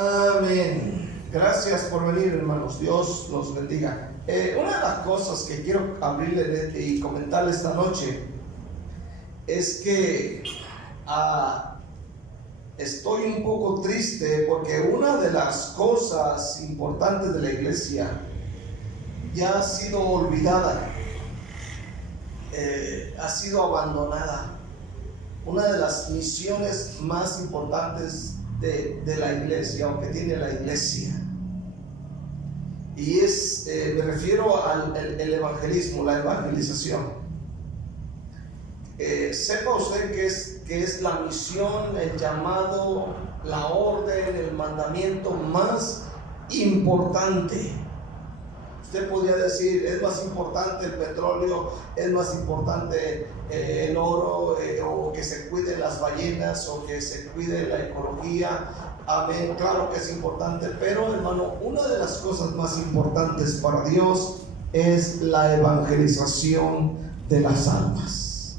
Amén. Gracias por venir, hermanos. Dios los bendiga. Una de las cosas que quiero abrirle y comentarle esta noche es que estoy un poco triste porque una de las cosas importantes de la iglesia ya ha sido olvidada, ha sido abandonada. Una de las misiones más importantes de la iglesia, o que tiene la iglesia, y me refiero al evangelismo, la evangelización. Sepa usted que es la misión, el llamado, la orden, el mandamiento más importante. Usted podría decir, es más importante el petróleo, es más importante el oro, o que se cuiden las ballenas, o que se cuide la ecología. Amén, claro que es importante, pero hermano, una de las cosas más importantes para Dios es la evangelización de las almas.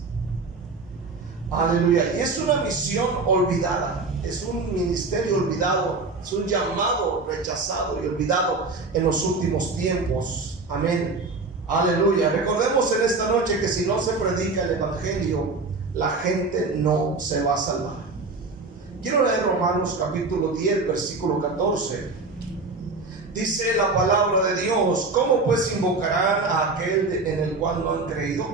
Aleluya. Y es una misión olvidada, es un ministerio olvidado, es un llamado rechazado y olvidado en los últimos tiempos. Amén. Aleluya. Recordemos en esta noche que si no se predica el evangelio, la gente no se va a salvar. Quiero leer Romanos capítulo 10, versículo 14. Dice la palabra de Dios: ¿cómo pues invocarán a aquel en el cual no han creído?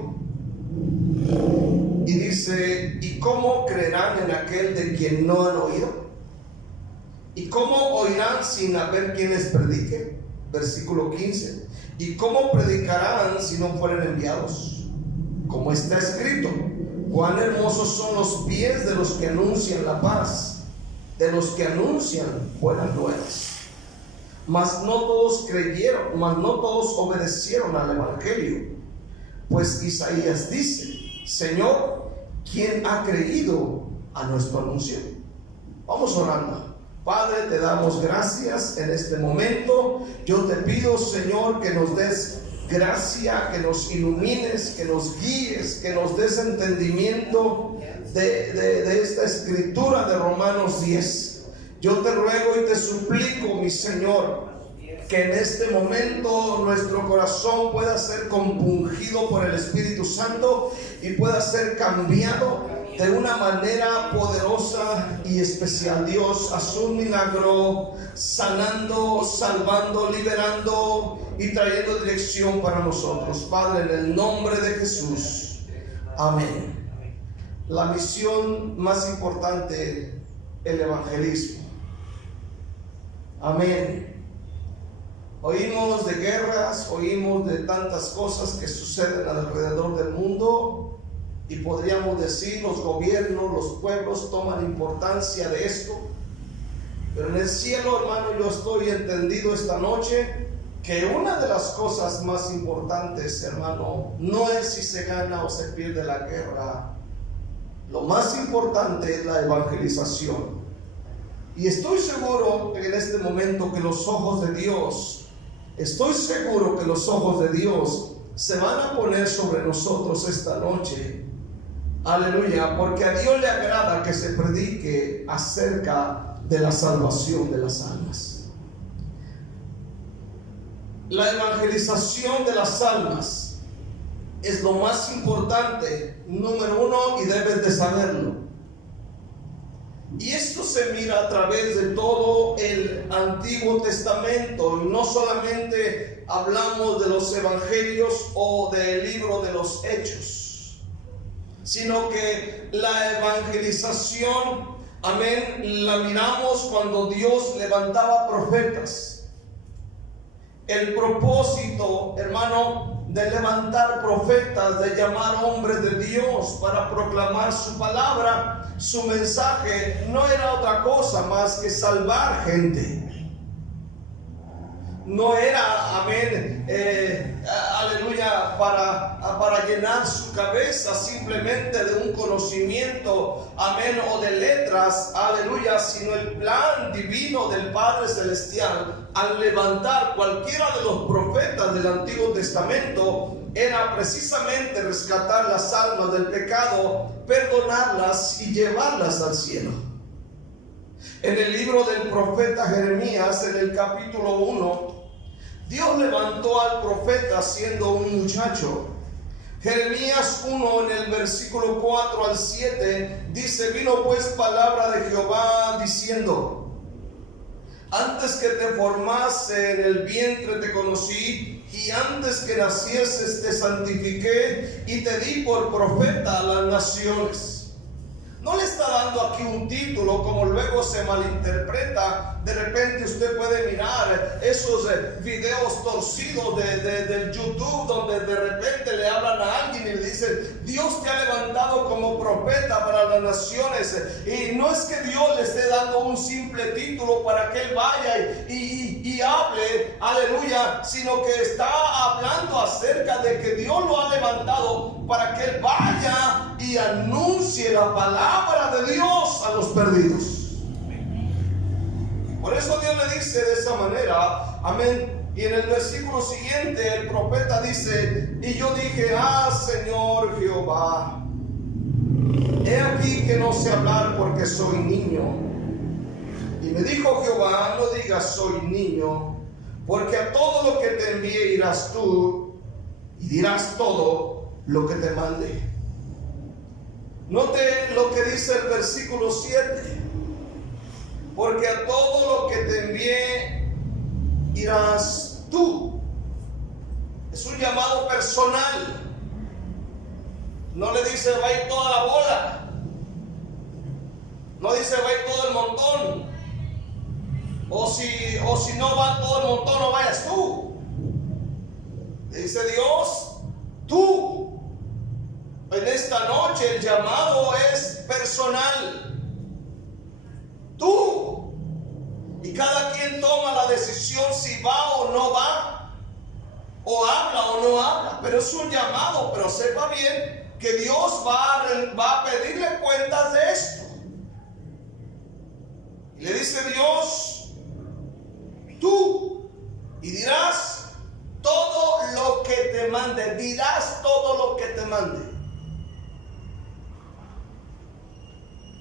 Y dice: ¿y cómo creerán en aquel de quien no han oído? ¿Y cómo oirán sin haber quien les predique? Versículo 15. ¿Y cómo predicarán si no fueren enviados? Como está escrito: cuán hermosos son los pies de los que anuncian la paz, de los que anuncian buenas nuevas. Mas no todos creyeron, mas no todos obedecieron al evangelio. Pues Isaías dice: Señor, ¿quién ha creído a nuestro anuncio? Vamos orando. Padre, te damos gracias en este momento. Yo te pido, Señor, que nos des gracia, que nos ilumines, que nos guíes, que nos des entendimiento de esta escritura de Romanos 10. Yo te ruego y te suplico, mi Señor, que en este momento nuestro corazón pueda ser compungido por el Espíritu Santo y pueda ser cambiado de una manera poderosa y especial. Dios, haz un milagro, sanando, salvando, liberando y trayendo dirección para nosotros. Padre, en el nombre de Jesús. Amén. La misión más importante, el evangelismo. Amén. Oímos de guerras, oímos de tantas cosas que suceden alrededor del mundo, y podríamos decir los gobiernos, los pueblos toman importancia de esto. Pero en el cielo, hermano, yo estoy entendido esta noche que una de las cosas más importantes, hermano, no es si se gana o se pierde la guerra. Lo más importante es la evangelización. Y estoy seguro que en este momento que los ojos de Dios, estoy seguro que los ojos de Dios se van a poner sobre nosotros esta noche. Aleluya, porque a Dios le agrada que se predique acerca de la salvación de las almas. La evangelización de las almas es lo más importante, número uno, y debes de saberlo. Y esto se mira a través de todo el Antiguo Testamento. No solamente hablamos de los evangelios o del libro de los Hechos, sino que la evangelización, amén, la miramos cuando Dios levantaba profetas. El propósito, hermano, de levantar profetas, de llamar hombres de Dios para proclamar su palabra, su mensaje, no era otra cosa más que salvar gente. No era, amén, aleluya, para llenar su cabeza simplemente de un conocimiento, amén, o de letras, aleluya, sino el plan divino del Padre Celestial al levantar cualquiera de los profetas del Antiguo Testamento era precisamente rescatar las almas del pecado, perdonarlas y llevarlas al cielo. En el libro del profeta Jeremías, en el capítulo 1, Dios levantó al profeta siendo un muchacho. Jeremías 1 en el versículo 4 al 7 dice: vino pues palabra de Jehová diciendo: antes que te formase en el vientre te conocí, y antes que nacieses te santifiqué y te di por profeta a las naciones. No le está dando aquí un título como luego se malinterpreta. De repente usted puede mirar esos videos torcidos del YouTube, donde de repente le hablan a alguien y le dicen: Dios te ha levantado como profeta para las naciones. Y no es que Dios le esté dando un simple título para que él vaya y hable, aleluya, sino que está hablando acerca de que Dios lo ha levantado para que él vaya y anuncie la palabra de Dios a los perdidos. Por eso Dios le dice de esa manera, amén. Y en el versículo siguiente el profeta dice: y yo dije: ah, Señor Jehová, he aquí que no sé hablar porque soy niño. Y me dijo Jehová: no digas soy niño, porque a todo lo que te envíe irás tú y dirás todo lo que te mande. Note lo que dice el versículo 7: porque a todo lo que te envíe irás tú. Es un llamado personal. No le dice: va a ir toda la bola. No dice: va a ir todo el montón. O si no va todo el montón, no vayas tú. Le dice Dios: tú. En esta noche el llamado es personal. Tú. Y cada quien toma la decisión si va o no va, o habla o no habla, pero es un llamado. Pero sepa bien que Dios va a pedirle cuentas de esto. Y le dice Dios: tú, y dirás todo lo que te mande. Dirás todo lo que te mande.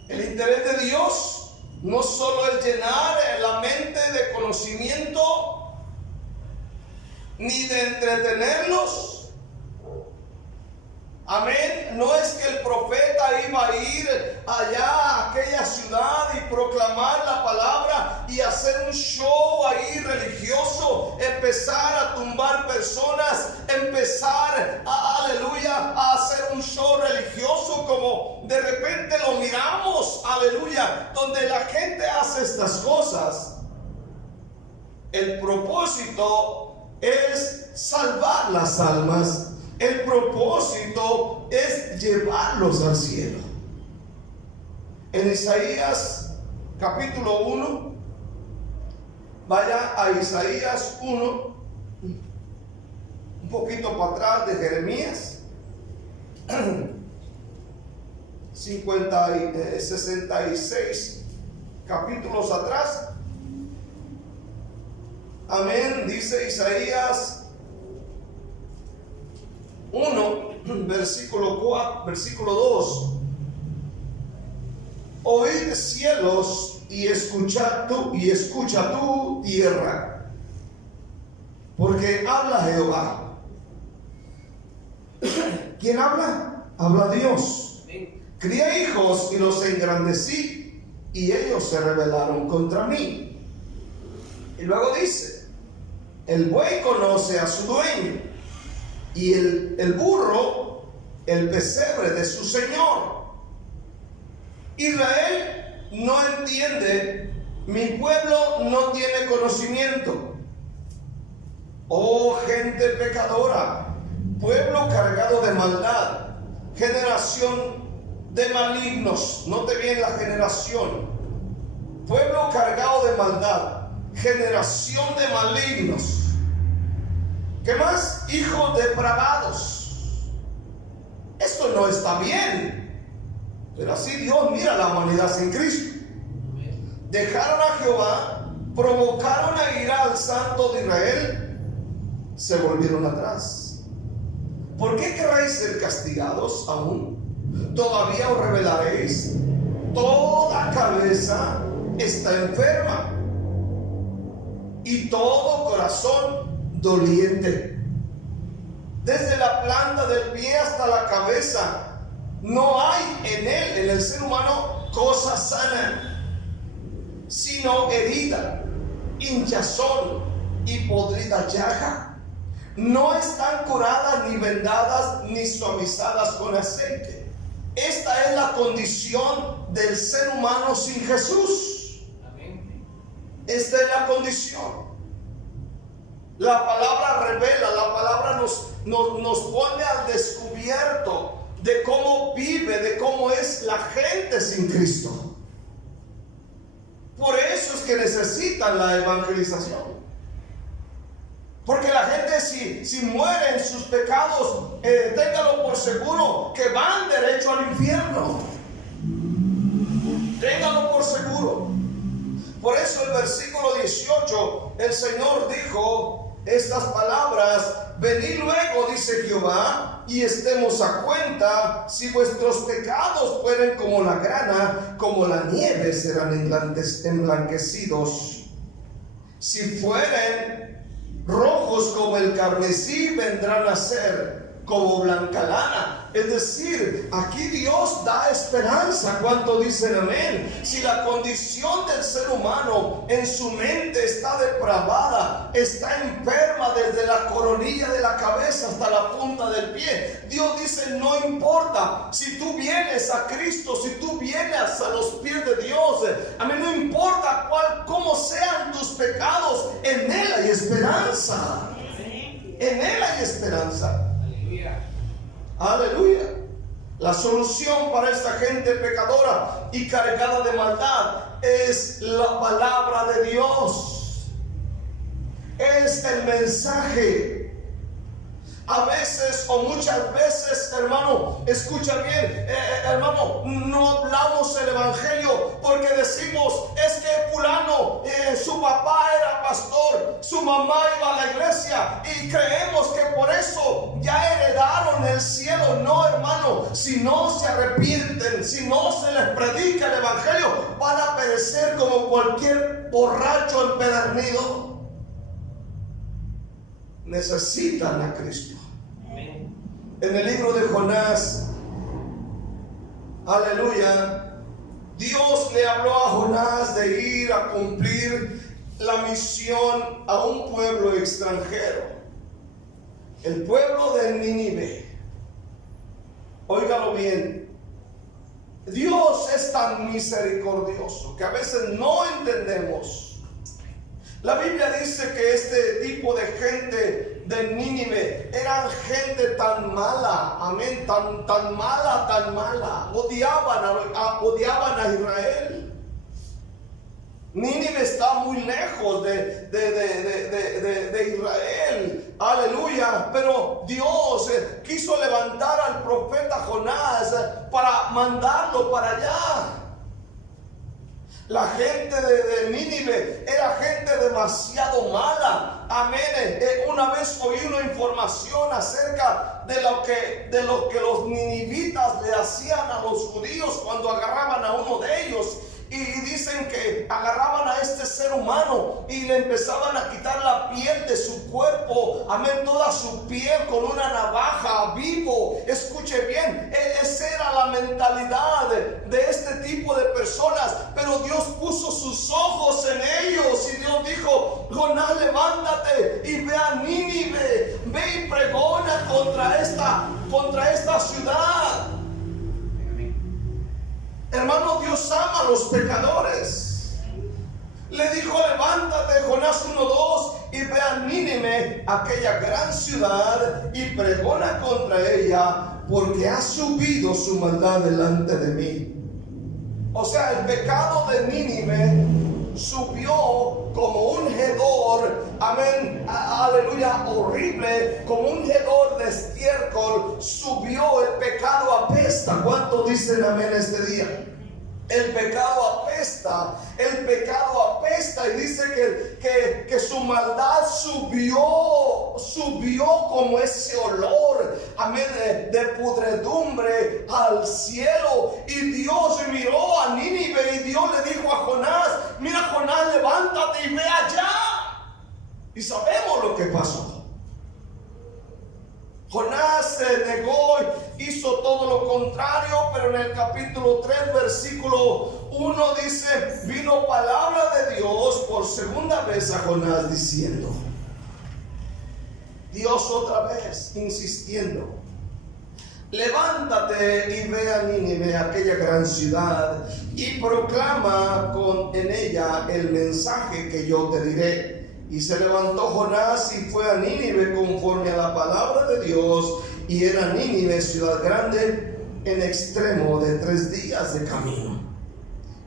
El interés de Dios no solo es llenar la mente de conocimiento, ni de entretenerlos. Amén. No es que el profeta iba a ir allá a aquella ciudad y proclamar la palabra y hacer un show ahí religioso, empezar a tumbar personas, empezar aleluya, a hacer un show religioso como de repente lo miramos, aleluya, donde la gente hace estas cosas. El propósito es salvar las almas. El propósito es llevarlos al cielo. En Isaías capítulo 1, vaya a Isaías 1, un poquito para atrás de Jeremías, 66 capítulos atrás. Amén. Dice Isaías 1, versículo 2: oíd cielos y escucha tú tierra, porque habla Jehová. ¿Quién habla? Habla Dios. Crié hijos y los engrandecí, y ellos se rebelaron contra mí. Y luego dice: el buey conoce a su dueño, y el burro el pesebre de su señor. Israel no entiende, mi pueblo no tiene conocimiento. Oh gente pecadora, pueblo cargado de maldad, generación de malignos. Note bien la generación: pueblo cargado de maldad, generación de malignos. ¿Qué más? Hijos depravados. Esto no está bien. Pero así Dios mira la humanidad sin Cristo. Dejaron a Jehová, provocaron a ira al Santo de Israel, se volvieron atrás. ¿Por qué querréis ser castigados aún? ¿Todavía os rebelaréis? Toda cabeza está enferma y todo corazón doliente. Desde la planta del pie hasta la cabeza, no hay en él, en el ser humano, cosa sana, sino herida, hinchazón y podrida llaga. No están curadas ni vendadas ni suavizadas con aceite. Esta es la condición del ser humano sin Jesús. Esta es la condición. La palabra revela, la palabra nos pone al descubierto de cómo vive, de cómo es la gente sin Cristo. Por eso es que necesitan la evangelización. Porque la gente si muere en sus pecados, téngalo por seguro que van derecho al infierno. Téngalo por seguro. Por eso el versículo 18, el Señor dijo estas palabras: venid luego, dice Jehová, y estemos a cuenta. Si vuestros pecados fueren como la grana, como la nieve serán emblanquecidos. Si fueren rojos como el carmesí, vendrán a ser como blanca lana. Es decir, aquí Dios da esperanza. ¿Cuánto dicen amén? Si la condición del ser humano en su mente está depravada, está enferma desde la coronilla de la cabeza hasta la punta del pie, Dios dice: no importa, si tú vienes a Cristo, si tú vienes a los pies de Dios, a mí no importa cómo sean tus pecados, en Él hay esperanza. En Él hay esperanza. Aleluya. La solución para esta gente pecadora y cargada de maldad es la palabra de Dios. Es el mensaje. A veces o muchas veces, hermano, escucha bien, hermano, no hablamos el evangelio porque decimos: es que fulano, su papá era pastor, su mamá iba a la iglesia, y creemos que por eso ya heredaron el cielo. No, hermano, si no se arrepienten, si no se les predica el evangelio, van a perecer como cualquier borracho empedernido. Necesitan a Cristo. En el libro de Jonás, aleluya, Dios le habló a Jonás de ir a cumplir la misión a un pueblo extranjero, el pueblo de Nínive. Óigalo bien, Dios es tan misericordioso que a veces no entendemos. La Biblia dice que este tipo de gente de Nínive eran gente tan mala, amén, tan mala, odiaban a Israel. Nínive está muy lejos de Israel, aleluya, pero Dios quiso levantar al profeta Jonás para mandarlo para allá. La gente de Nínive era gente demasiado mala. Amén. Una vez oí una información acerca de lo que los ninivitas le hacían a los judíos cuando agarraban a uno de ellos. Y dicen que agarraban a este ser humano y le empezaban a quitar la piel de su cuerpo, amén, toda su piel con una navaja vivo. Escuche bien, esa era la mentalidad de este tipo de personas. Pero Dios puso sus ojos en ellos y Dios dijo: Jonás, levántate y ve a Nínive, ve y pregona contra esta ciudad. Hermano, Dios ama a los pecadores. Le dijo: levántate, Jonás 1:2, y ve a Nínive, aquella gran ciudad, y pregona contra ella, porque ha subido su maldad delante de mí. O sea, el pecado de Nínive subió como un hedor, amén, aleluya, horrible, como un hedor de estiércol. Subió. El pecado apesta. ¿Cuánto dicen amén este día? El pecado apesta, y dice que su maldad subió como ese olor amén, de pudredumbre al cielo. Y Dios miró a Nínive y Dios le dijo a Jonás: mira, Jonás, levántate y ve allá. Y sabemos lo que pasó. Jonás se negó, hizo todo lo contrario, pero en el capítulo 3, versículo 1 dice: vino palabra de Dios por segunda vez a Jonás diciendo. Dios otra vez insistiendo: levántate y ve a Nínive, aquella gran ciudad, y proclama en ella el mensaje que yo te diré. Y se levantó Jonás y fue a Nínive conforme a la palabra de Dios. Y era Nínive ciudad grande en extremo de 3 días de camino.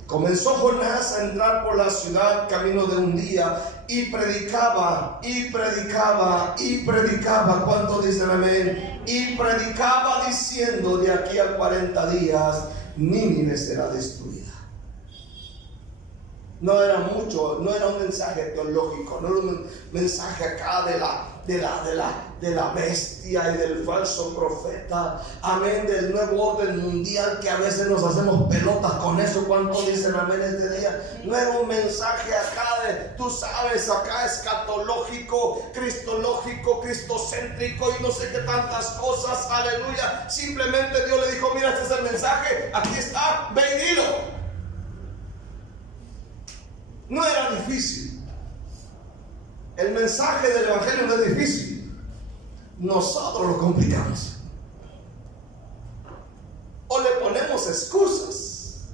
Comenzó Jonás a entrar por la ciudad camino de un día y predicaba, y predicaba, y predicaba. ¿Cuántos dicen amén? Y predicaba diciendo: de aquí a 40 días Nínive será destruida. No era mucho, no era un mensaje teológico, no era un mensaje acá de la bestia y del falso profeta, amén, del nuevo orden mundial, que a veces nos hacemos pelotas con eso. ¿Cuántos dicen amén este día? No era un mensaje acá de, tú sabes, acá escatológico, cristológico, cristocéntrico y no sé qué tantas cosas, aleluya. Simplemente Dios le dijo: mira, este es el mensaje, aquí está, ve y dilo. No era difícil. El mensaje del evangelio no es difícil. Nosotros lo complicamos. O le ponemos excusas.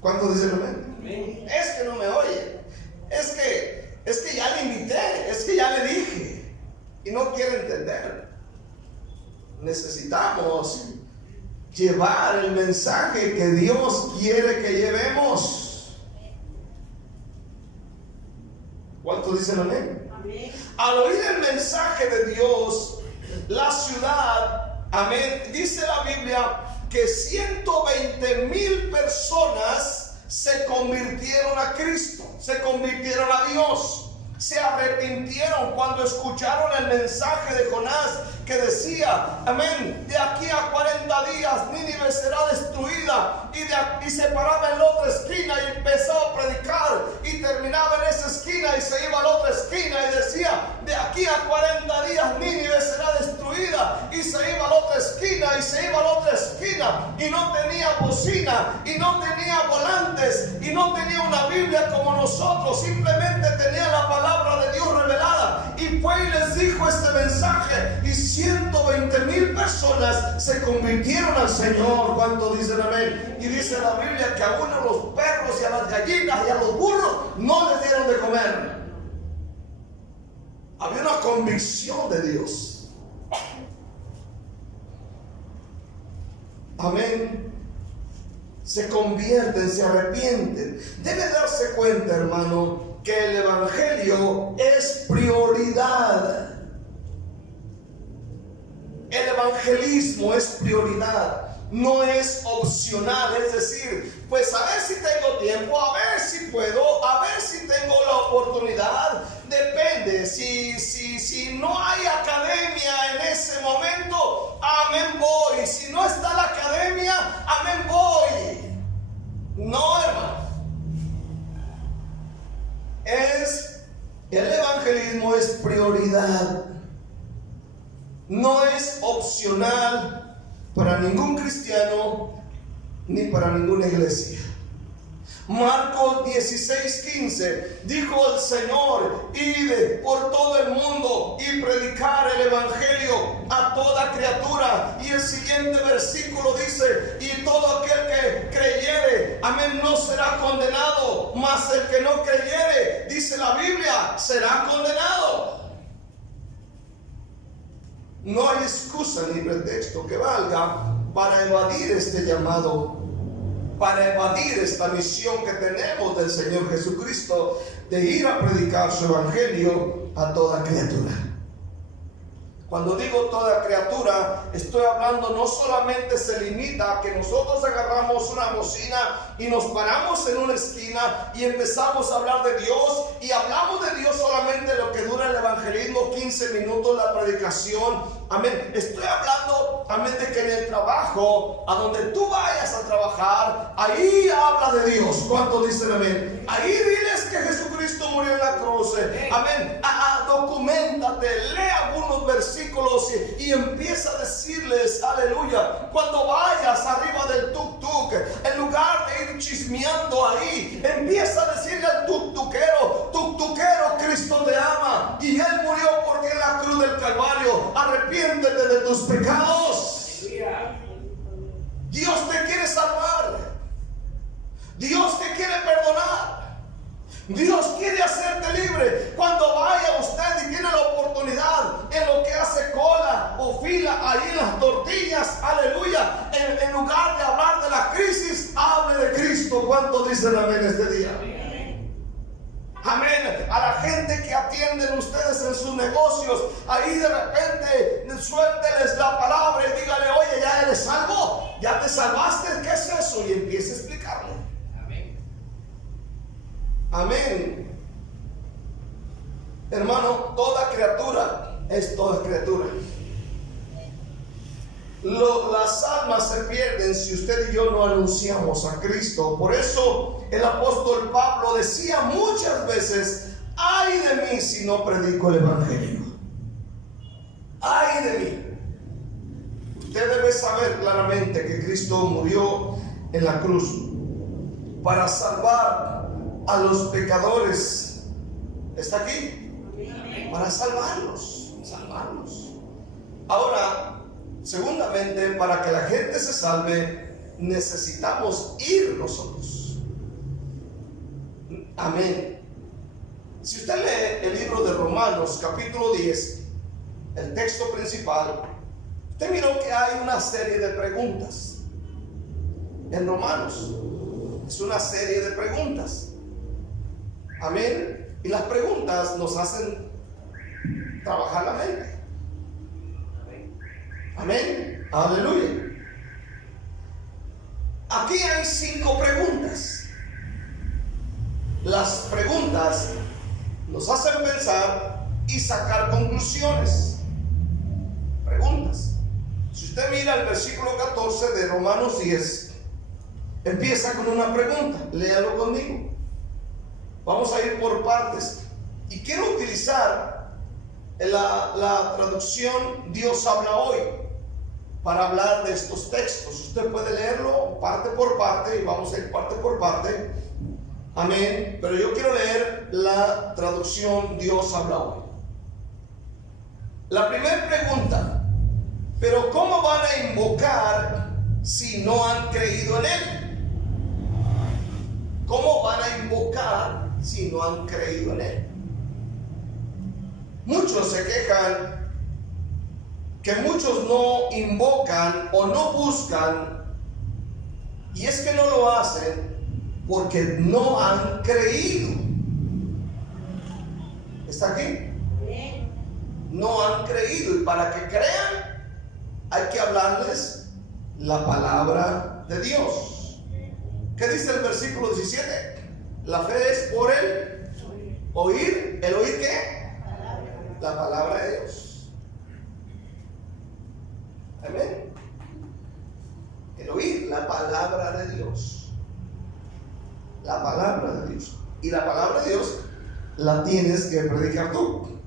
¿Cuántos dicen amén? Es que no me oye. Es que ya le invité. Es que ya le dije. Y no quiere entender. Necesitamos llevar el mensaje que Dios quiere que llevemos. ¿Cuántos dicen amén? Amén. Al oír el mensaje de Dios, la ciudad, amén, dice la Biblia que 120,000 personas se convirtieron a Cristo, se convirtieron a Dios, se arrepintieron cuando escucharon el mensaje de Jonás que decía, amén, de aquí a 40 días Nínive será destruida, y se paraba en la otra esquina y empezaba a predicar y terminaba en esa esquina y se iba a la otra esquina y decía: de aquí a 40 días Nínive será destruida, y se iba a la otra esquina y se iba a la otra esquina, y no tenía bocina y no tenía volantes y no tenía una Biblia como nosotros, simplemente tenía la palabra de Dios revelada, y fue y les dijo este mensaje, y 120,000 personas se convirtieron al Señor. ¿Cuántos dicen amén? Y dice la Biblia que aún a los perros y a las gallinas y a los burros no les dieron de comer. Había una convicción de Dios. Amén. Se convierten, se arrepienten. Debe darse cuenta, hermano, que el evangelio es prioridad. El evangelismo es prioridad, no es opcional. Es decir, pues a ver si tengo tiempo, a ver si puedo, a ver si tengo la oportunidad. Depende, si no hay academia en ese momento, amén, voy. Si no está la academia, amén, voy. No, hermano. El evangelismo es prioridad. No es opcional para ningún cristiano ni para ninguna iglesia. Marcos 16:15 dijo el Señor: id por todo el mundo y predicar el evangelio a toda criatura. Y el siguiente versículo dice: y todo aquel que creyere, amén, no será condenado, mas el que no creyere, dice la Biblia, será condenado. No hay excusa ni pretexto que valga para evadir este llamado, para evadir esta misión que tenemos del Señor Jesucristo de ir a predicar su evangelio a toda criatura. Cuando digo toda criatura, estoy hablando no solamente se limita a que nosotros agarramos una bocina y nos paramos en una esquina y empezamos a hablar de Dios y hablamos de Dios solamente lo que dura el evangelismo, 15 minutos la predicación. Amén. Estoy hablando, amén, de que en el trabajo, a donde tú vayas a trabajar, ahí habla de Dios. ¿Cuántos dicen amén? Ahí diles que Jesucristo murió en la cruz. Amén. Documentate, lee algunos versículos y empieza a decirles, aleluya, cuando vayas arriba del tuk-tuk, en lugar de ir chismeando ahí, empieza a decirle al tuk-tukero, Cristo te ama y Él murió porque en la cruz del Calvario, arrepiéntete de tus pecados. Dios te quiere salvar, Dios te quiere perdonar, Dios quiere hacerte libre. Cuando vaya usted y tiene la oportunidad en lo que hace cola o fila ahí en las tortillas, aleluya, en lugar de hablar de la crisis, hable de Cristo. ¿Cuántos dicen amén este día? Amén. A la gente que atienden ustedes en sus negocios, ahí de repente suélteles la palabra y dígale, oye, ¿ya eres salvo? ¿Ya te salvaste? ¿Qué es eso? Y empiece a explicarle. Amén. Hermano, toda criatura es toda criatura. Las almas se pierden si usted y yo no anunciamos a Cristo. Por eso el apóstol Pablo decía muchas veces, ay de mí si no predico el evangelio. Ay de mí. Usted debe saber claramente que Cristo murió en la cruz para salvar a los pecadores. ¿Está aquí? Para salvarlos. Ahora, segundamente, para que la gente se salve, necesitamos ir nosotros. Amén. Si usted lee el libro de Romanos, capítulo 10, el texto principal, usted miró que hay una serie de preguntas. En Romanos, es una serie de preguntas. Amén. Y las preguntas nos hacen trabajar la mente. Amén. Aleluya. Aquí hay 5 preguntas. Las preguntas nos hacen pensar y sacar conclusiones. Preguntas. Si usted mira el versículo 14 de Romanos 10, empieza con una pregunta. Léalo conmigo. Vamos a ir por partes. Y quiero utilizar la traducción Dios habla hoy para hablar de estos textos. Usted puede leerlo parte por parte y vamos a ir parte por parte. Amén. Pero yo quiero leer la traducción Dios habla hoy. La primera pregunta: ¿pero cómo van a invocar si no han creído en Él? ¿Cómo van a invocar si no han creído en Él? Muchos se quejan que muchos no invocan o no buscan, y es que no lo hacen porque no han creído. ¿Está aquí? No han creído, y para que crean hay que hablarles la palabra de Dios. ¿Qué dice el versículo 17? La fe es por el oír. ¿El oír qué? La palabra de Dios. Amén. El oír la palabra de Dios. La palabra de Dios. Y la palabra de Dios la tienes que predicar tú.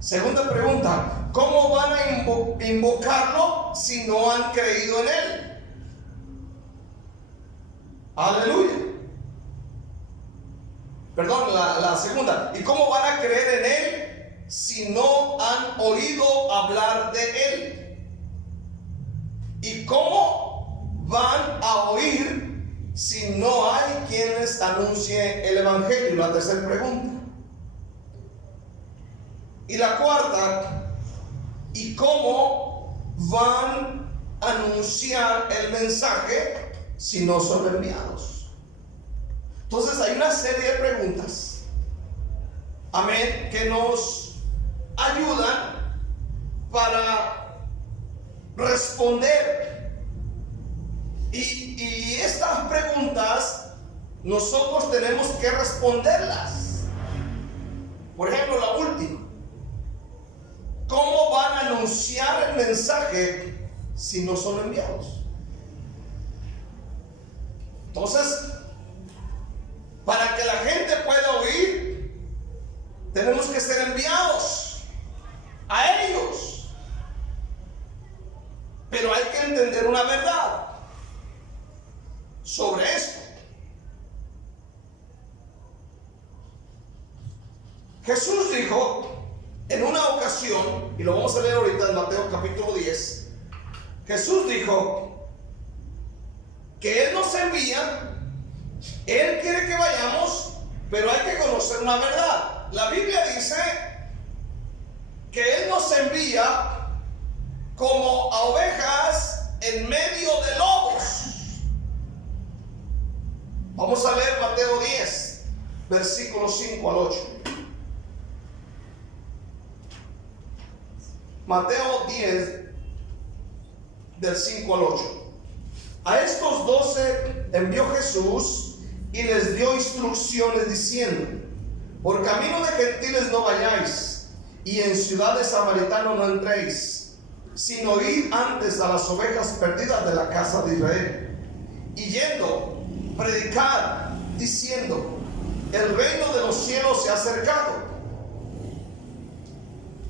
Segunda pregunta: ¿cómo van a invocarlo si no han creído en Él? Aleluya. Perdón, la segunda: ¿y cómo van a creer en Él si no han oído hablar de Él? ¿Y cómo van a oír si no hay quien les anuncie el evangelio? La tercera pregunta. Y la cuarta: ¿y cómo van a anunciar el mensaje si no son enviados? Entonces hay una serie de preguntas, amén, que nos ayudan para responder. Y estas preguntas nosotros tenemos que responderlas. Por ejemplo, la última: ¿cómo van a anunciar el mensaje si no son enviados? Entonces, para que la gente pueda oír, tenemos que ser enviados a ellos. Pero hay que entender una verdad sobre esto. Jesús dijo en una ocasión, y lo vamos a leer ahorita en Mateo capítulo 10, Jesús dijo que Él nos envía, Él quiere que vayamos, pero hay que conocer una verdad. La Biblia dice que Él nos envía como a ovejas en medio de lobos. Vamos a leer Mateo 10, versículos 5 al 8. Mateo 10, del 5 al 8. A estos 12 envió Jesús y les dio instrucciones diciendo: por camino de gentiles no vayáis, y en ciudad de samaritanos no entréis, sino id antes a las ovejas perdidas de la casa de Israel. Y yendo, predicad, diciendo: el reino de los cielos se ha acercado.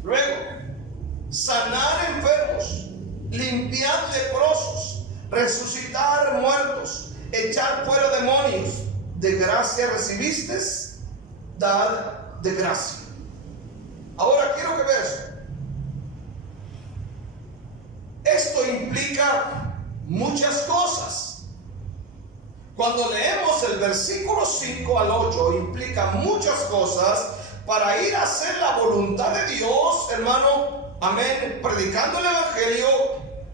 Luego, sanar enfermos, limpiar leprosos, resucitar muertos, echar fuera demonios. De gracia recibiste, dad de gracia. Ahora quiero que veas. Esto implica muchas cosas. Cuando leemos el versículo 5 al 8, implica muchas cosas para ir a hacer la voluntad de Dios, hermano. Amén. Predicando el evangelio,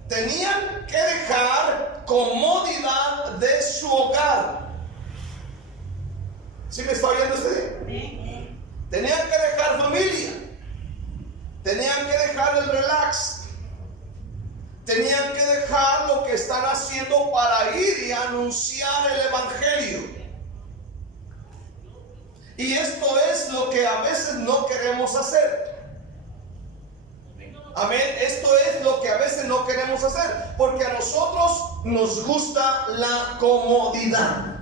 tenían que dejar comodidad de su hogar. ¿Sí me está oyendo usted? Tenían que dejar familia, tenían que dejar el relax, tenían que dejar lo que están haciendo para ir y anunciar el evangelio. Y esto es lo que a veces no queremos hacer. Amén. Esto es lo que a veces no queremos hacer, porque a nosotros nos gusta la comodidad.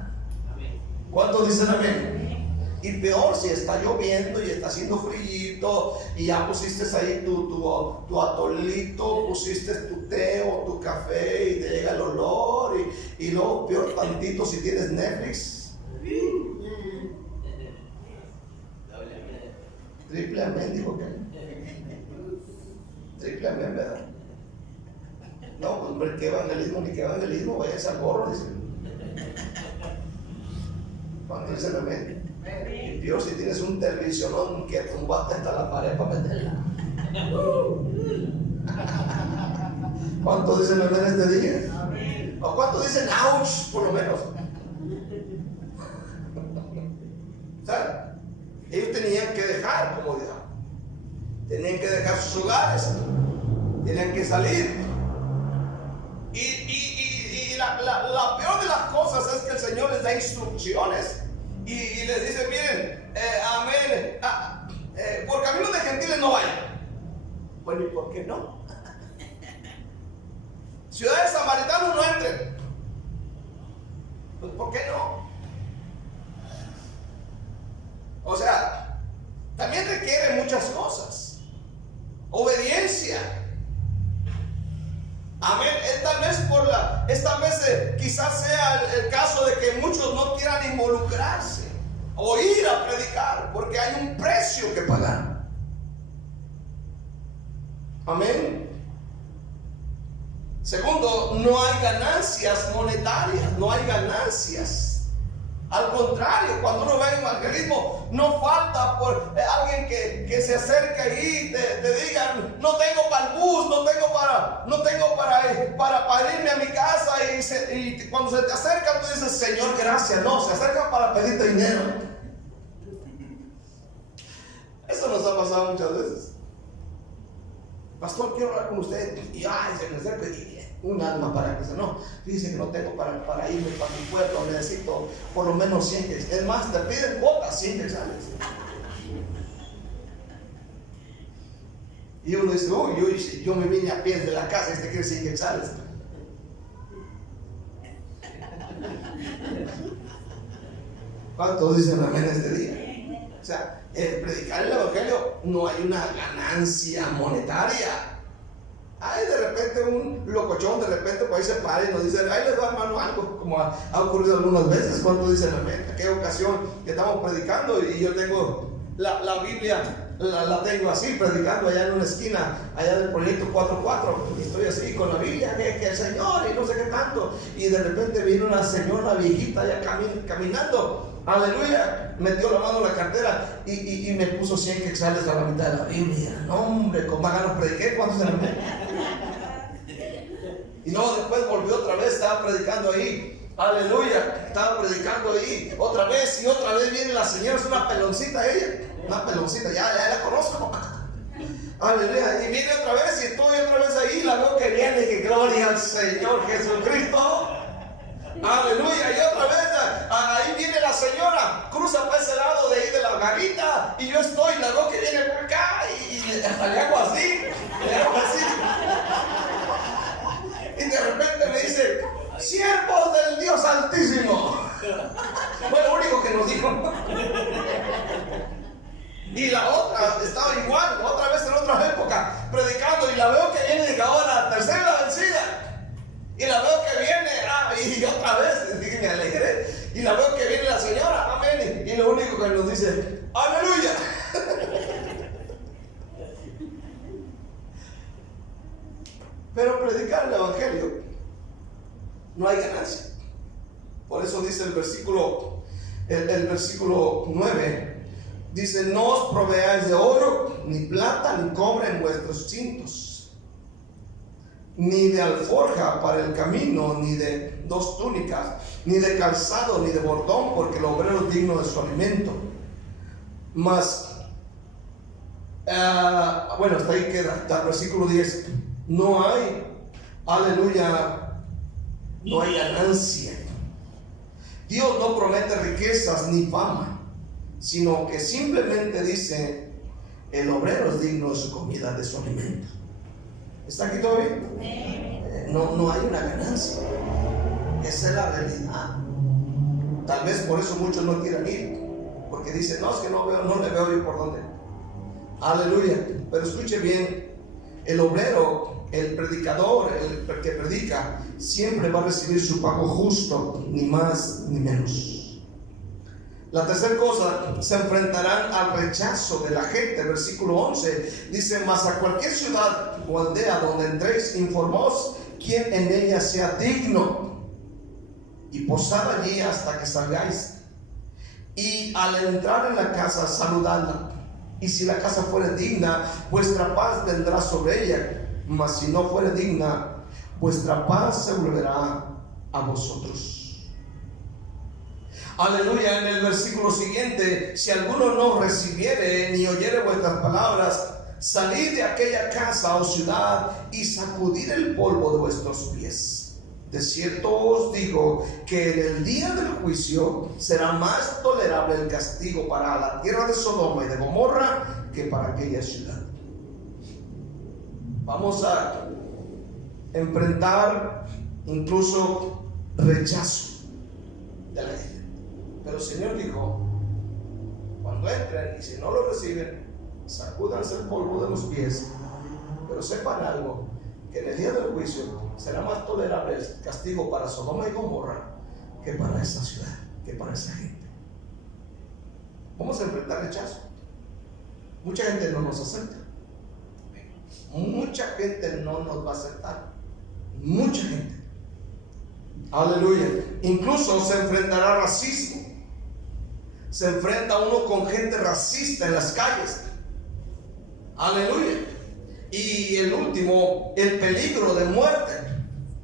¿Cuántos dicen amén? Y peor si está lloviendo y está haciendo frío y ya pusiste ahí tu atolito, pusiste tu té o tu café y te llega el olor, y luego peor tantito si tienes Netflix. Triple amén, dijo que. Triple amén, ¿verdad? No, pues hombre, qué evangelismo, váyase al gorro, dice. Cuando dicen amén. Y peor si tienes un televisionón que tumbaste hasta la pared para meterla. ¿Cuántos dicen amén este día? ¿O cuántos dicen ouch, por lo menos? O sea, ellos tenían que dejar comodidad, tenían que dejar sus hogares, tenían que salir. Y la peor de las cosas es que el Señor les da instrucciones y les dice: miren, amén, por camino de gentiles no vayan. Bueno, ¿y por qué no? Ciudades samaritanos no entren. Pues ¿por qué no? O sea, también requiere muchas cosas. Obediencia. Amén. Esta vez quizás sea el caso de que muchos no quieran involucrarse o ir a predicar, porque hay un precio que pagar. Amén. Segundo, no hay ganancias monetarias, no hay ganancias. Al contrario, cuando uno ve el evangelismo, no falta por alguien que se acerque ahí y te diga: no tengo para el bus, no tengo para irme a mi casa, y cuando se te acercan tú dices: Señor, gracias. No, se acercan para pedirte dinero. Eso nos ha pasado muchas veces. pastor, quiero hablar con usted. Y ay, se me acerca y un alma para que se no. Dice que no tengo para irme para mi pueblo, necesito por lo menos 100 quetzales. Es más, te piden cuotas 100 quetzales. Y uno dice, uy, yo me vine a pie de la casa, quiere 100 quetzales. ¿Cuántos dicen amén este día? O sea, predicar el evangelio no hay una ganancia monetaria. Ay, de repente un locochón, de repente por ahí se para y nos dice, ay, les va hermano algo, como ha ocurrido algunas veces. ¿Cuántos dicen amén? Aquella ocasión que estamos predicando y yo tengo la Biblia, la tengo así, predicando allá en una esquina, allá del proyecto 44, y estoy así con la Biblia, que el Señor y no sé qué tanto, y de repente viene una señora viejita allá caminando, aleluya, metió la mano en la cartera y me puso 100 quetzales a la mitad de la Biblia. No, hombre, con más ganas prediqué. ¿Cuántos se me? Y luego después volvió otra vez, estaba predicando ahí, aleluya, estaba predicando ahí otra vez, y otra vez viene la señora, es una peloncita ella, una peloncita, ya la conozco, aleluya, y viene otra vez y estoy otra vez ahí, la veo que viene, que gloria al Señor Jesucristo, aleluya, y otra vez ahí viene la señora, cruza para ese lado de ahí de la garita, y yo estoy, la veo que viene por acá, y hasta le hago así, y de repente me dice, siervos del Dios Altísimo. Fue lo único que nos dijo. Y la otra estaba igual, otra vez en otra época, predicando, y la veo que viene, y ahora la tercera la vencida. Y la veo que viene, y otra vez, dije, me alegré. Y la veo que viene la señora, amén. Y lo único que nos dice, aleluya. Pero predicar el evangelio no hay ganancia. Por eso dice el versículo 9, dice, no os proveáis de oro, ni plata, ni cobre en vuestros cintos, ni de alforja para el camino, ni de 2 túnicas, ni de calzado, ni de bordón, porque el obrero es digno de su alimento. Mas, bueno, hasta ahí queda, hasta el versículo 10. No hay, aleluya, no hay ganancia. Dios no promete riquezas ni fama, sino que simplemente dice, el obrero es digno de su comida, de su alimento. ¿Está aquí todo bien? No hay una ganancia. Esa es la realidad. Tal vez por eso muchos no quieren ir, porque dicen, no, es que no le veo yo por dónde. Aleluya. Pero escuche bien, el obrero, el predicador, el que predica, siempre va a recibir su pago justo, ni más ni menos. La tercera cosa, se enfrentarán al rechazo de la gente. Versículo 11 dice, mas a cualquier ciudad o aldea donde entréis, informaos quién en ella sea digno, y posad allí hasta que salgáis, y al entrar en la casa saludadla. Y si la casa fuere digna, vuestra paz vendrá sobre ella, mas si no fuere digna, vuestra paz se volverá a vosotros. Aleluya. En el versículo siguiente, si alguno no recibiere ni oyere vuestras palabras, salid de aquella casa o ciudad y sacudid el polvo de vuestros pies. De cierto os digo que en el día del juicio será más tolerable el castigo para la tierra de Sodoma y de Gomorra que para aquella ciudad. Vamos a enfrentar incluso rechazo de la gente. Pero el Señor dijo, cuando entren y si no lo reciben, sacúdanse el polvo de los pies. Pero sepan algo, que en el día del juicio será más tolerable el castigo para Sodoma y Gomorra que para esa ciudad, que para esa gente. Vamos a enfrentar rechazo. Mucha gente no nos acepta. Mucha gente no nos va a aceptar. Mucha gente. Aleluya. Incluso se enfrentará racismo. Se enfrenta uno con gente racista en las calles. Aleluya. Y el último, el peligro de muerte.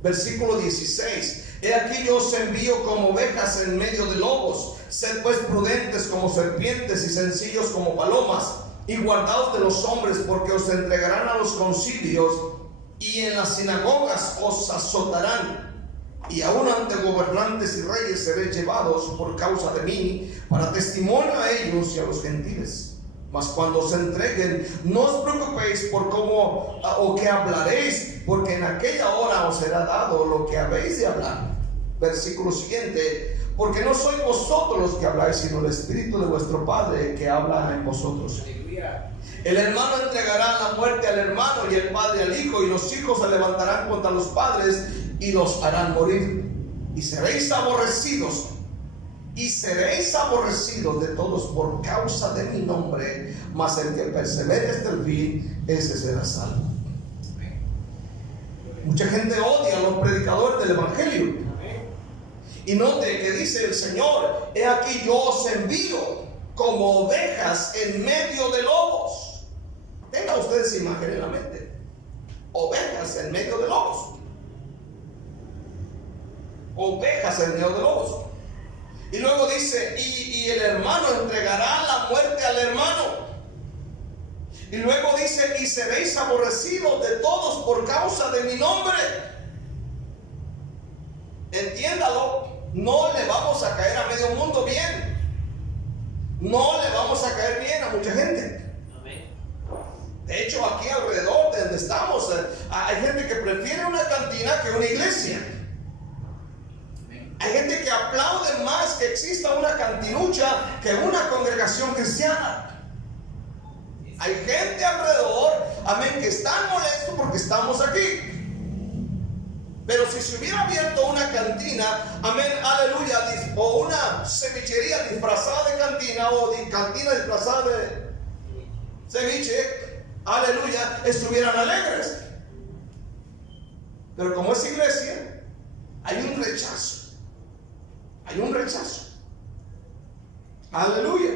Versículo 16. He aquí yo os envío como ovejas en medio de lobos. Sed pues prudentes como serpientes y sencillos como palomas. y guardaos de los hombres, porque os entregarán a los concilios, y en las sinagogas os azotarán, y aún ante gobernantes y reyes seréis llevados por causa de mí, para testimonio a ellos y a los gentiles. Mas cuando os entreguen, no os preocupéis por cómo o qué hablaréis, porque en aquella hora os será dado lo que habéis de hablar. Versículo siguiente: porque no sois vosotros los que habláis, sino el Espíritu de vuestro Padre que habla en vosotros. El hermano entregará la muerte al hermano, y el padre al hijo, y los hijos se levantarán contra los padres y los harán morir. Y seréis aborrecidos de todos por causa de mi nombre, mas el que persevere hasta el fin, ese será salvo. Mucha gente odia a los predicadores del evangelio. Y note que dice el Señor: he aquí yo os envío como ovejas en medio de lobos. Tenga usted esa imagen en la mente: ovejas en medio de lobos. Ovejas en medio de lobos. Y luego dice: y el hermano entregará la muerte al hermano. Y luego dice: y seréis aborrecidos de todos por causa de mi nombre. Entiéndalo, no le vamos a caer a medio mundo bien. No le vamos a caer bien a mucha gente. De hecho, aquí alrededor de donde estamos, hay gente que prefiere una cantina que una iglesia. Hay gente que aplaude más que exista una cantinucha que una congregación cristiana. Hay gente alrededor, amén, que están molestos porque estamos aquí. Pero si se hubiera abierto una cantina, amén, aleluya, o una cevichería disfrazada de cantina, o de cantina disfrazada de ceviche, aleluya, estuvieran alegres. Pero como es iglesia, hay un rechazo. Hay un rechazo. Aleluya.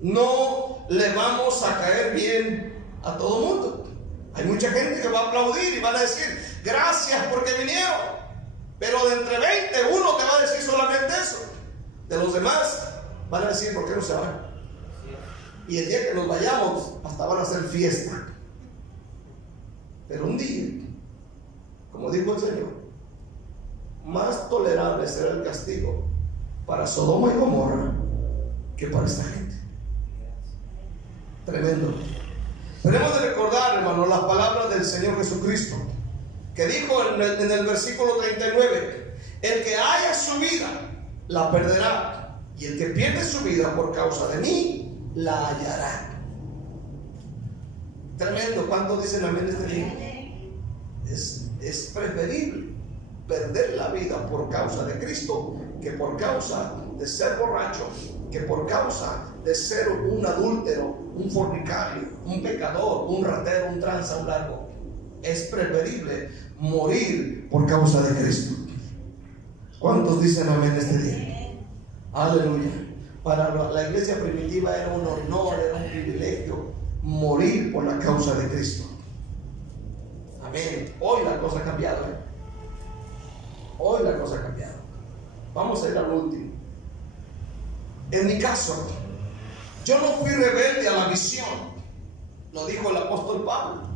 No le vamos a caer bien a todo mundo. Hay mucha gente que va a aplaudir y van a decir: gracias porque vinieron. Pero de entre 20, uno te va a decir solamente eso. De los demás van a decir: ¿por qué no se van? Y el día que nos vayamos, hasta van a hacer fiesta. Pero un día, como dijo el Señor, más tolerable será el castigo para Sodoma y Gomorra que para esta gente. Tremendo. Tenemos de recordar, hermano, las palabras del Señor Jesucristo, que dijo en el versículo 39: el que haya su vida la perderá, y el que pierde su vida por causa de mí la hallará. Tremendo. ¿Cuántos dicen amén este día? Es preferible perder la vida por causa de Cristo que por causa de ser borracho, que por causa de ser un adúltero, un fornicario, un pecador, un ratero, un tranza, un largo. Es preferible morir por causa de Cristo. ¿Cuántos dicen amén este día? Aleluya. Para la iglesia primitiva era un honor, era un privilegio morir por la causa de Cristo. Amén. Hoy la cosa ha cambiado, Hoy la cosa ha cambiado. Vamos a ir al último. En mi caso, yo no fui rebelde a la visión. Lo dijo el apóstol Pablo.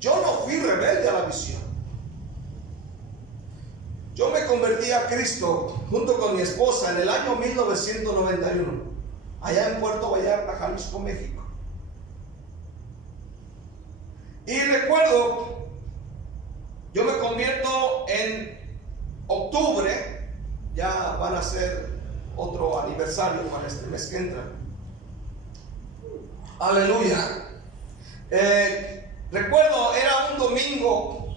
Yo no fui rebelde a la visión. Yo me convertí a Cristo junto con mi esposa en el año 1991, allá en Puerto Vallarta, Jalisco, México. Y recuerdo, yo me convierto en octubre, ya van a ser otro aniversario para este mes que entra. Aleluya. Recuerdo, era un domingo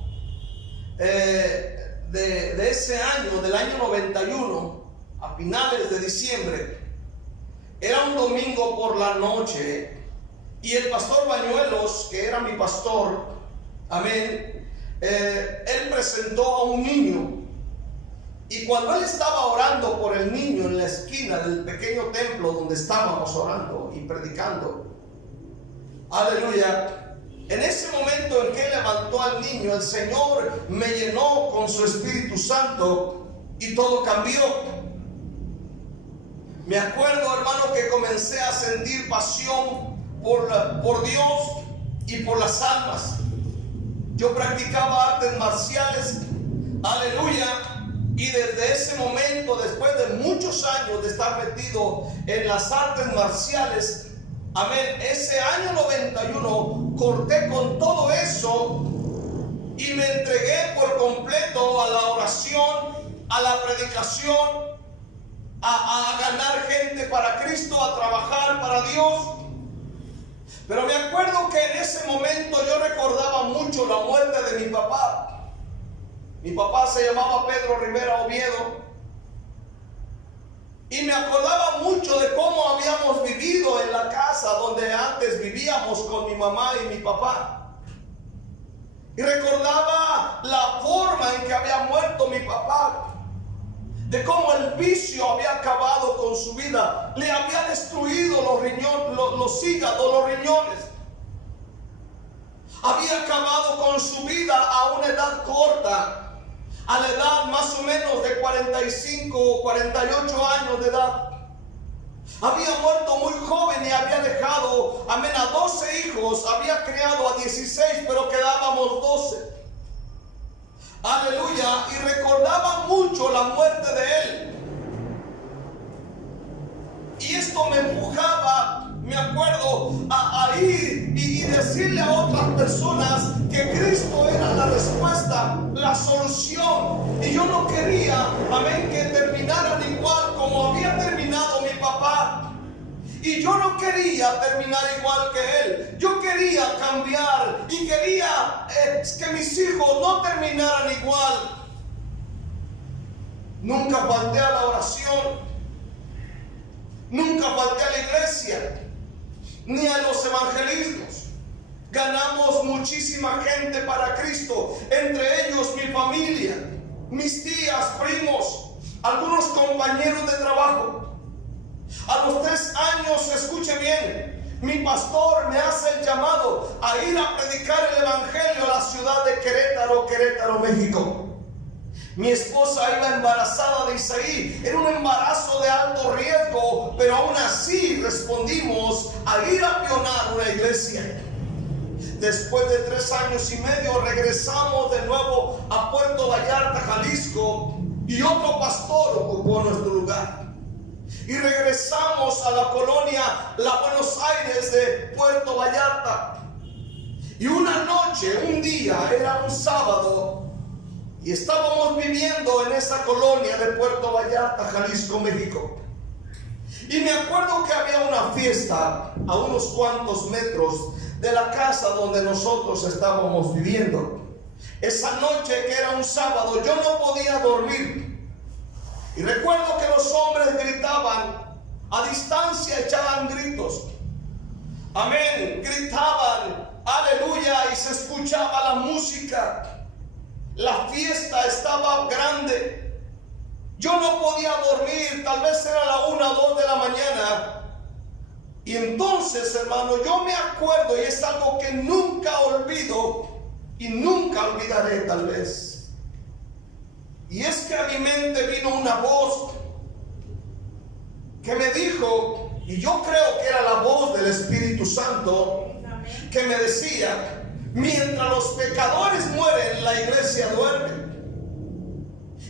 de ese año, del año 91, a finales de diciembre. Era un domingo por la noche, y el pastor Bañuelos, que era mi pastor, amén, él presentó a un niño. Y cuando él estaba orando por el niño en la esquina del pequeño templo donde estábamos orando y predicando, aleluya, en ese momento en que él levantó al niño, el Señor me llenó con su Espíritu Santo y todo cambió. Me acuerdo, hermano, que comencé a sentir pasión por Dios y por las almas. Yo practicaba artes marciales, aleluya, y desde ese momento, después de muchos años de estar metido en las artes marciales, amén, ese año 91 corté con todo eso y me entregué por completo a la oración, a la predicación, a ganar gente para Cristo, a trabajar para Dios. Pero me acuerdo que en ese momento yo recordaba mucho la muerte de mi papá. Mi papá se llamaba Pedro Rivera Oviedo. Y me acordaba mucho de cómo habíamos vivido en la casa donde antes vivíamos con mi mamá y mi papá. Y recordaba la forma en que había muerto mi papá, de cómo el vicio había acabado con su vida, le había destruido los riñones, los hígados, los riñones. Había acabado con su vida a una edad corta, a la edad más o menos de 45 o 48 años de edad. Había muerto muy joven y había dejado, amén, a 12 hijos, había criado a 16, pero quedábamos 12. Aleluya, y recordaba mucho la muerte de él. Y esto me empujaba, me acuerdo, a ir y decirle a otras personas que Cristo era la respuesta, la solución. Y yo no quería, amén, que terminaran igual como había terminado mi papá. Y yo no quería terminar igual que él. Yo quería cambiar y quería que mis hijos no terminaran igual. Nunca falté a la oración, nunca falté a la iglesia, ni a los evangelismos. Ganamos muchísima gente para Cristo, entre ellos mi familia, mis tías, primos, algunos compañeros de trabajo. A los 3 años, escuche bien, mi pastor me hace el llamado a ir a predicar el evangelio a la ciudad de Querétaro, México. Mi esposa iba embarazada de Isaí, era un embarazo de alto riesgo, pero aún así respondimos a ir a pionar una iglesia. Después de 3 años y medio regresamos de nuevo a Puerto Vallarta, Jalisco, y otro pastor ocupó nuestro lugar. Y regresamos a la colonia La Buenos Aires de Puerto Vallarta. Y una noche, un día, era un sábado, y estábamos viviendo en esa colonia de Puerto Vallarta, Jalisco, México. Y me acuerdo que había una fiesta a unos cuantos metros de la casa donde nosotros estábamos viviendo. Esa noche, que era un sábado, yo no podía dormir. Y recuerdo que los hombres gritaban, a distancia echaban gritos. Amén, gritaban, aleluya, y se escuchaba la música. La fiesta estaba grande. Yo no podía dormir, tal vez era la 1 o 2 de la mañana. Y entonces, hermano, yo me acuerdo, y es algo que nunca olvido y nunca olvidaré tal vez. Y es que a mi mente vino una voz que me dijo, y yo creo que era la voz del Espíritu Santo, que me decía: mientras los pecadores mueren, la iglesia duerme.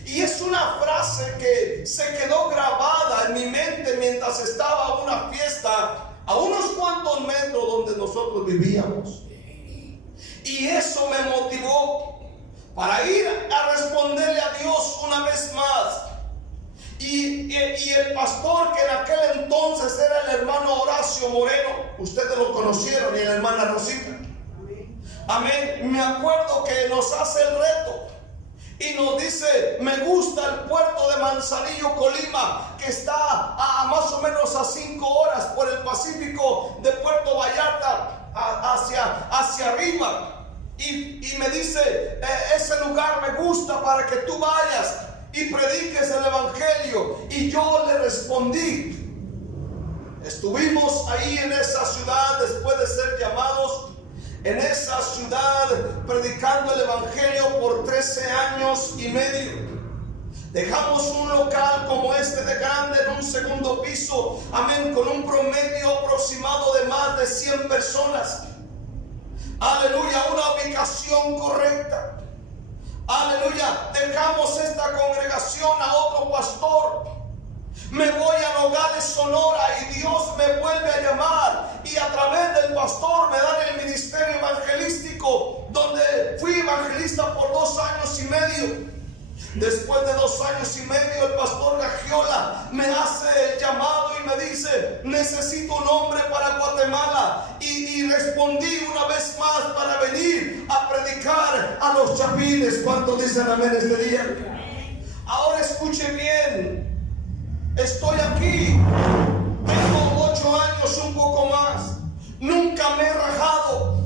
Y es una frase que se quedó grabada en mi mente mientras estaba en una fiesta a unos cuantos metros donde nosotros vivíamos. Y eso me motivó para ir a responderle a Dios una vez más. Y el pastor, que en aquel entonces era el hermano Horacio Moreno, ustedes lo conocieron, y la hermana Rosita. Amén. Me acuerdo que nos hace el reto y nos dice: me gusta el puerto de Manzanillo, Colima, que está a más o menos a 5 horas por el Pacífico de Puerto Vallarta hacia arriba. Y me dice: ese lugar me gusta para que tú vayas y prediques el evangelio. Y yo le respondí. Estuvimos ahí en esa ciudad después de ser llamados, en esa ciudad predicando el evangelio por 13 años y medio. Dejamos un local como este de grande en un segundo piso, amén, con un promedio aproximado de más de 100 personas. Aleluya, una ubicación correcta. Aleluya, dejamos esta congregación a otro pastor. Me voy a Nogales, Sonora, y Dios me vuelve a llamar, y a través del pastor me dan el ministerio evangelístico, donde fui evangelista por 2 años y medio. Después de 2 años y medio, el pastor Gagiola me hace el llamado y me dice: necesito un hombre para Guatemala. Y respondí una vez más para venir a predicar a los chapines. ¿Cuántos dicen amén este día? Ahora escuche bien. Estoy aquí. Tengo 8 años, un poco más. Nunca me he rajado.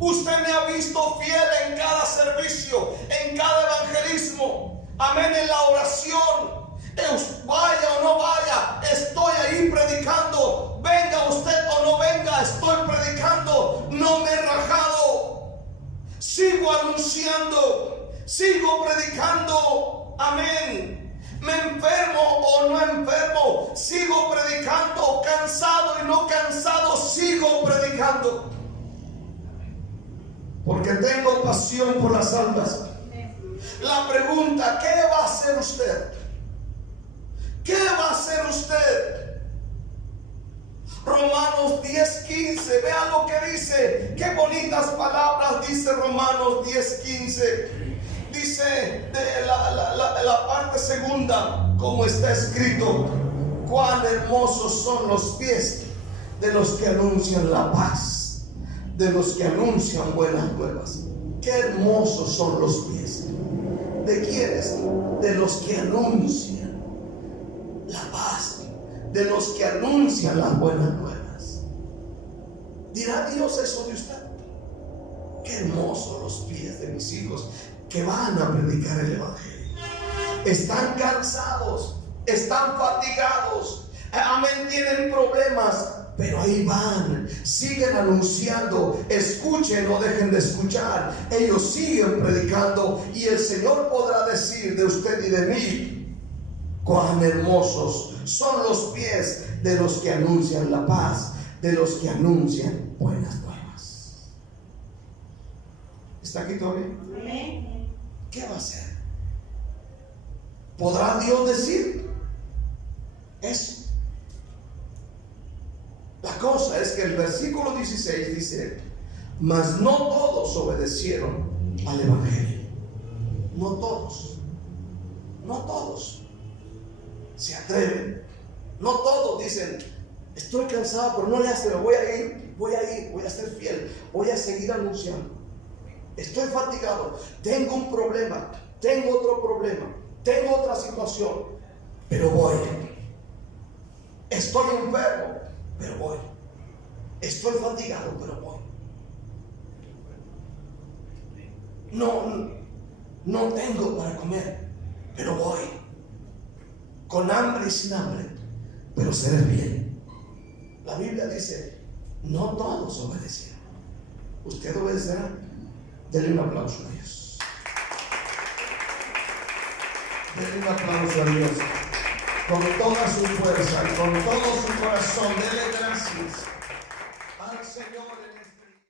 Usted me ha visto fiel en cada servicio, en cada evangelismo. Amén, en la oración. Vaya o no vaya, estoy ahí predicando. Venga usted o no venga, estoy predicando. No me he rajado. Sigo anunciando, sigo predicando. Amén. Me enfermo o no enfermo, sigo predicando. Cansado y no cansado, sigo predicando. Porque tengo pasión por las almas. La pregunta: ¿qué va a hacer usted? ¿Qué va a hacer usted? Romanos 10:15, vea lo que dice. Qué bonitas palabras dice Romanos 10:15. Dice de la parte segunda, como está escrito: cuán hermosos son los pies de los que anuncian la paz, de los que anuncian buenas nuevas. Qué hermosos son los pies. ¿De quiénes? De los que anuncian la paz, de los que anuncian las buenas nuevas. ¿Dirá Dios eso de usted? Qué hermosos los pies de mis hijos que van a predicar el evangelio. Están cansados, están fatigados, amén, tienen problemas, pero ahí van, siguen anunciando. Escuchen, no dejen de escuchar. Ellos siguen predicando, y el Señor podrá decir de usted y de mí: cuán hermosos son los pies de los que anuncian la paz, de los que anuncian buenas nuevas. ¿Está aquí todavía? ¿Qué va a hacer? ¿Podrá Dios decir eso? La cosa es que el versículo 16 dice: mas no todos obedecieron al evangelio. No todos. No todos se atreven. No todos dicen: estoy cansado, pero no le hacen. Voy a ser fiel, voy a seguir anunciando. Estoy fatigado, tengo un problema, tengo otro problema, tengo otra situación, pero voy. Estoy enfermo, pero voy. Estoy fatigado, pero voy. No tengo para comer, pero voy. Con hambre y sin hambre, pero seré fiel. La Biblia dice: no todos obedecieron. ¿Usted obedecerá? Denle un aplauso a Dios. Denle un aplauso a Dios. Con toda su fuerza y con todo su corazón, denle gracias.